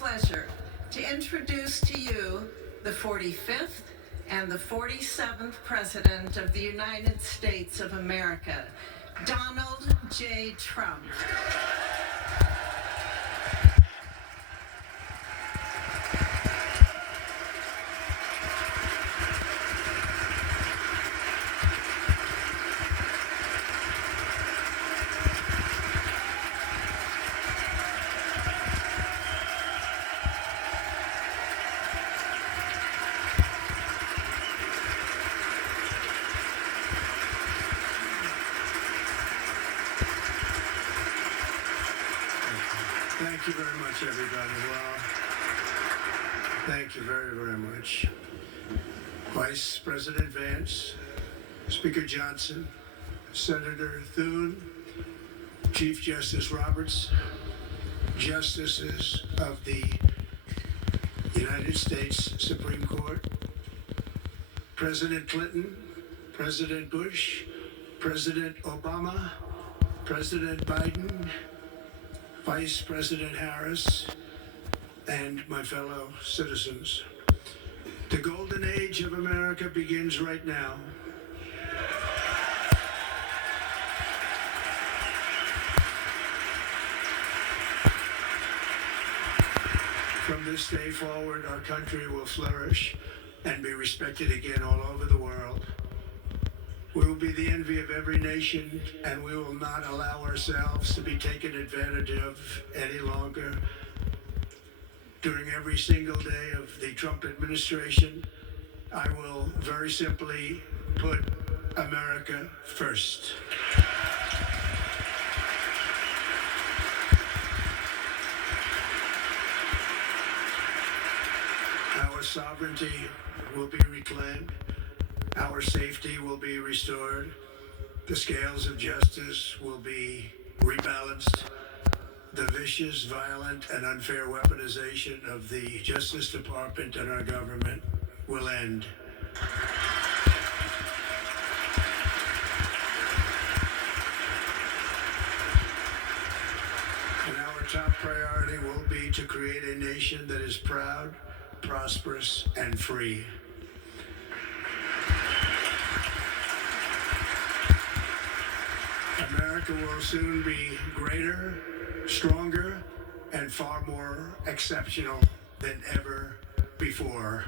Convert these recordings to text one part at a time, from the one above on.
pleasure to introduce to you the 45th and the 47th President of the United States of America, Donald J. Trump. Thank you very much, everybody. Well, thank you very, very much. Vice President Vance, Speaker Johnson, Senator Thune, Chief Justice Roberts, Justices of the United States Supreme Court, President Clinton, President Bush, President Obama, President Biden, Vice President Harris, and my fellow citizens. The golden age of America begins right now. From this day forward, our country will flourish and be respected again all over the world. We will be the envy of every nation, and we will not allow ourselves to be taken advantage of any longer. During every single day of the Trump administration, I will very simply put America first. Our sovereignty will be reclaimed. Our safety will be restored. The scales of justice will be rebalanced. The vicious, violent, and unfair weaponization of the Justice Department and our government will end. And our top priority will be to create a nation that is proud, prosperous, and free. America will soon be greater, stronger, and far more exceptional than ever before.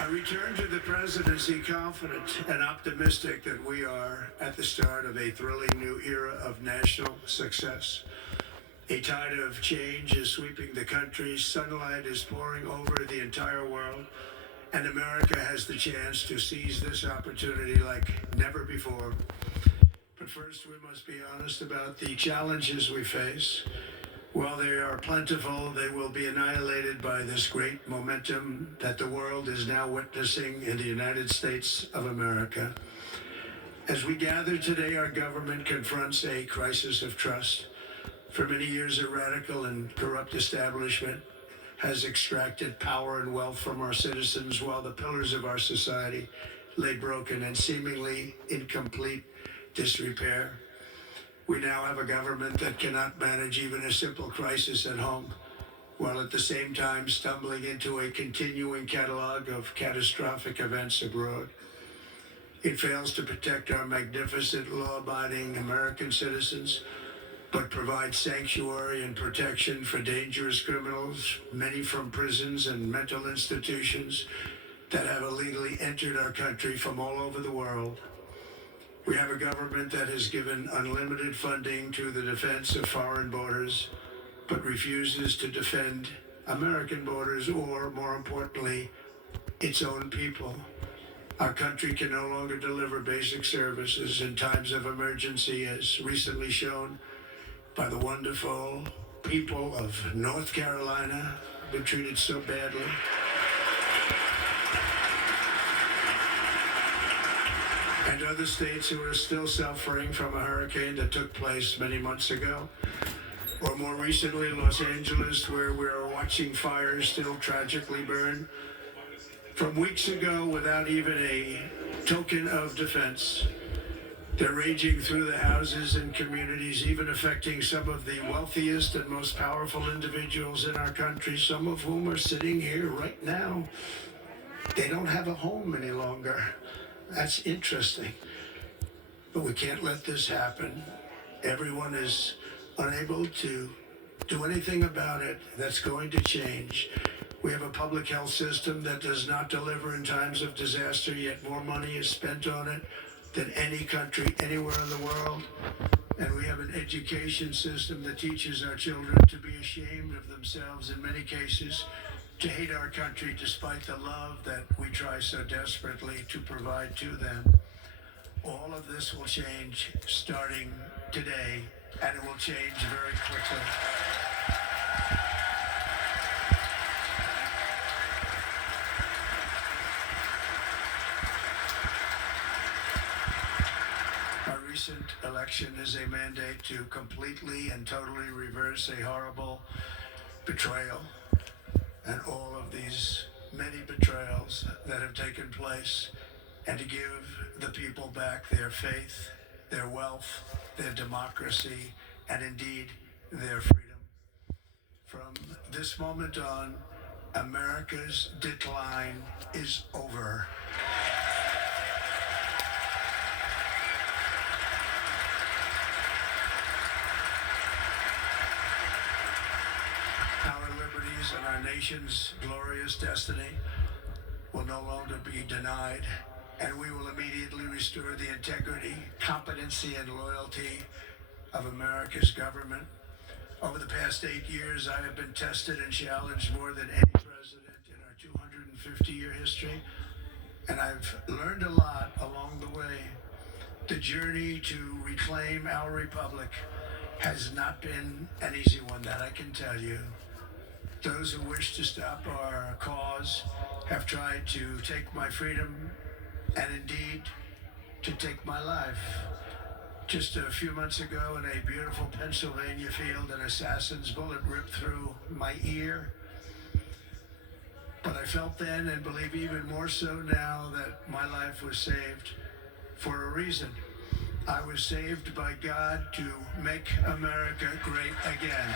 I return to the presidency confident and optimistic that we are at the start of a thrilling new era of national success. A tide of change is sweeping the country, sunlight is pouring over the entire world, and America has the chance to seize this opportunity like never before. But first, we must be honest about the challenges we face. While they are plentiful, they will be annihilated by this great momentum that the world is now witnessing in the United States of America. As we gather today, our government confronts a crisis of trust. For many years, a radical and corrupt establishment has extracted power and wealth from our citizens while the pillars of our society lay broken and seemingly in complete disrepair. We now have a government that cannot manage even a simple crisis at home, while at the same time stumbling into a continuing catalog of catastrophic events abroad. It fails to protect our magnificent, law-abiding American citizens, but provides sanctuary and protection for dangerous criminals, many from prisons and mental institutions that have illegally entered our country from all over the world. We have a government that has given unlimited funding to the defense of foreign borders, but refuses to defend American borders or, more importantly, its own people. Our country can no longer deliver basic services in times of emergency, as recently shown by the wonderful people of North Carolina, been treated so badly. And other states who are still suffering from a hurricane that took place many months ago. Or more recently, Los Angeles, where we're watching fires still tragically burn from weeks ago without even a token of defense. They're raging through the houses and communities, even affecting some of the wealthiest and most powerful individuals in our country, some of whom are sitting here right now. They don't have a home any longer. That's interesting. But we can't let this happen. Everyone is unable to do anything about it. That's going to change. We have a public health system that does not deliver in times of disaster, yet more money is spent on it than any country anywhere in the world. And we have an education system that teaches our children to be ashamed of themselves in many cases, to hate our country despite the love that we try so desperately to provide to them. All of this will change starting today, and it will change very quickly. Our recent election is a mandate to completely and totally reverse a horrible betrayal, and all of these many betrayals that have taken place, and to give the people back their faith, their wealth, their democracy, and indeed their freedom. From this moment on, America's decline is over. Our liberties and our nation's glorious destiny will no longer be denied, and we will immediately restore the integrity, competency, and loyalty of America's government. Over the past 8 years, I have been tested and challenged more than any president in our 250-year history, and I've learned a lot along the way. The journey to reclaim our republic has not been an easy one, that I can tell you. Those who wish to stop our cause have tried to take my freedom and indeed to take my life. Just a few months ago in a beautiful Pennsylvania field, an assassin's bullet ripped through my ear. But I felt then, and believe even more so now, that my life was saved for a reason. I was saved by God to make America great again.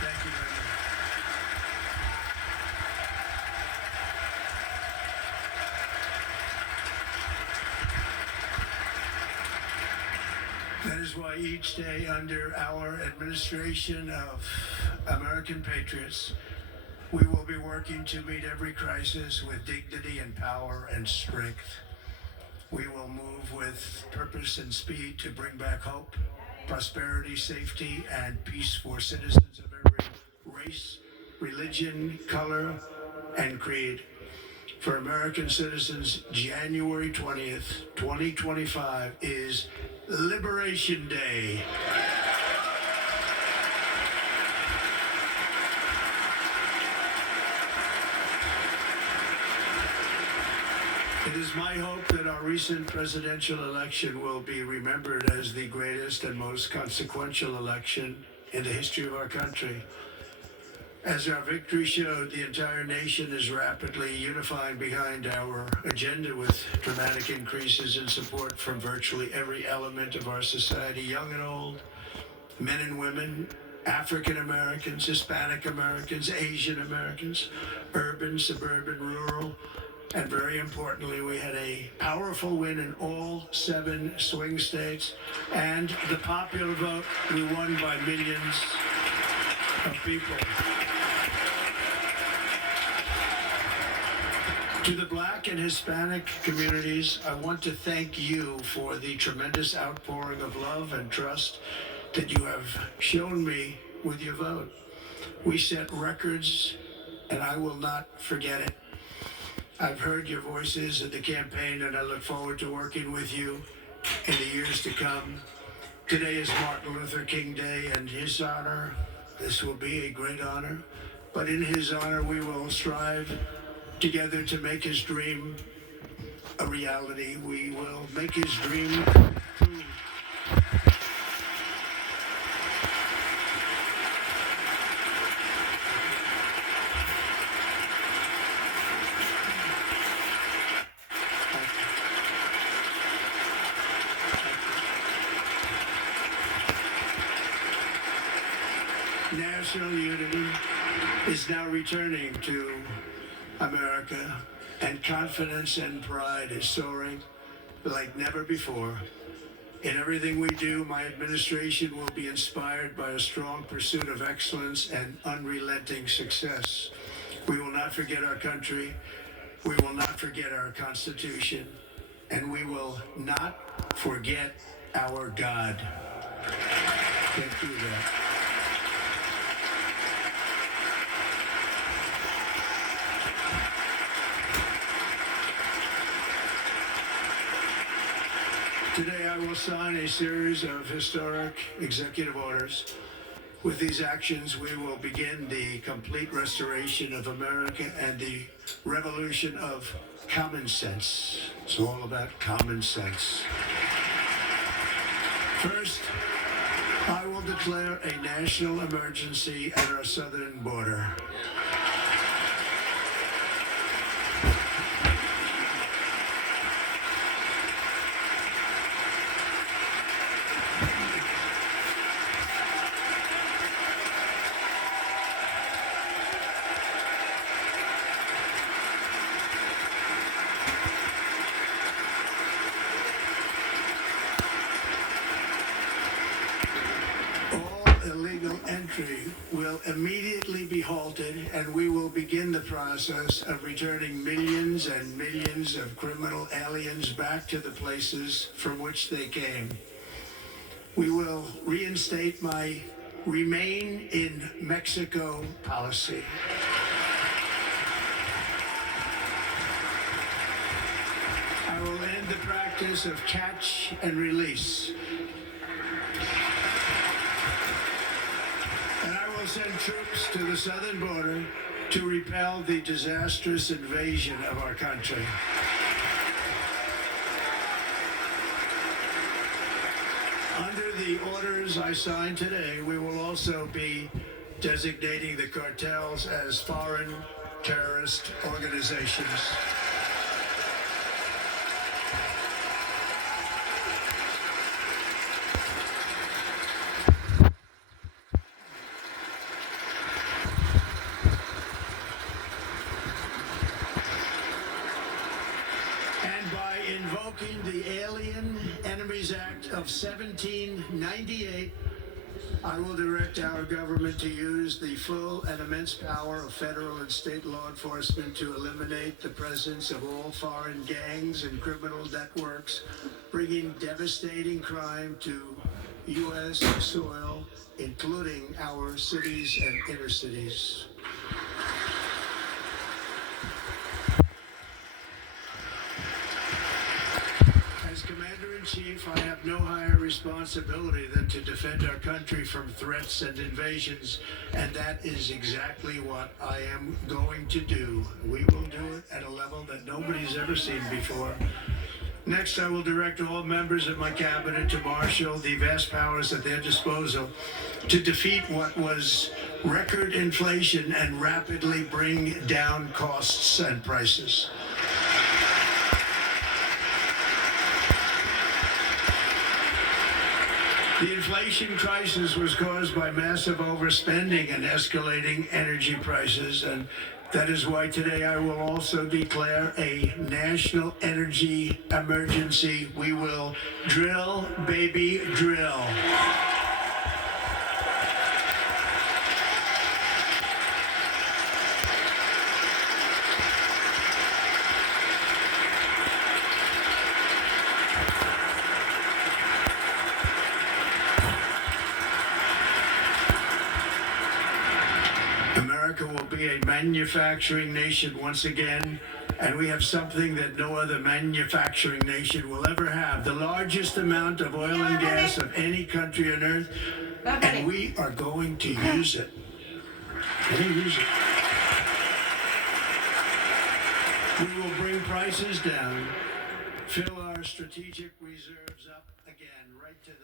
Thank you very much. That is why each day under our administration of American patriots, we will be working to meet every crisis with dignity and power and strength. We will move with purpose and speed to bring back hope, prosperity, safety, and peace for citizens of every race, religion, color, and creed. For American citizens, January 20th, 2025 is Liberation Day. It is my hope that our recent presidential election will be remembered as the greatest and most consequential election in the history of our country. As our victory showed, the entire nation is rapidly unifying behind our agenda with dramatic increases in support from virtually every element of our society, young and old, men and women, African Americans, Hispanic Americans, Asian Americans, urban, suburban, rural, and very importantly, we had a powerful win in all 7 swing states, and the popular vote, we won by millions of people. To the Black and Hispanic communities, I want to thank you for the tremendous outpouring of love and trust that you have shown me with your vote. We set records, and I will not forget it. I've heard your voices in the campaign, and I look forward to working with you in the years to come. Today is Martin Luther King Day, and his honor, this will be a great honor, but in his honor we will strive together to make his dream a reality. We will make his dream come true. National unity is now returning to America, and confidence and pride is soaring like never before. In everything we do, my administration will be inspired by a strong pursuit of excellence and unrelenting success. We will not forget our country, we will not forget our Constitution, and we will not forget our God. Can't do that. Today, I will sign a series of historic executive orders. With these actions, we will begin the complete restoration of America and the revolution of common sense. It's all about common sense. First, I will declare a national emergency at our southern border. Illegal entry will immediately be halted, and we will begin the process of returning millions and millions of criminal aliens back to the places from which they came. We will reinstate my Remain in Mexico policy. I will end the practice of catch and release. Send troops to the southern border to repel the disastrous invasion of our country. Under the orders I signed today, we will also be designating the cartels as foreign terrorist organizations. Invoking the Alien Enemies Act of 1798, I will direct our government to use the full and immense power of federal and state law enforcement to eliminate the presence of all foreign gangs and criminal networks, bringing devastating crime to U.S. soil, including our cities and inner cities. Chief, I have no higher responsibility than to defend our country from threats and invasions, and that is exactly what I am going to do. We will do it at a level that nobody's ever seen before. Next, I will direct all members of my cabinet to marshal the vast powers at their disposal to defeat what was record inflation and rapidly bring down costs and prices. The inflation crisis was caused by massive overspending and escalating energy prices, and that is why today I will also declare a national energy emergency. We will drill, baby, drill. America will be a manufacturing nation once again, and we have something that no other manufacturing nation will ever have, the largest amount of oil and gas of any country on earth, and we are going to use it. We're going to use it. We will bring prices down, fill our strategic reserves up again, right to the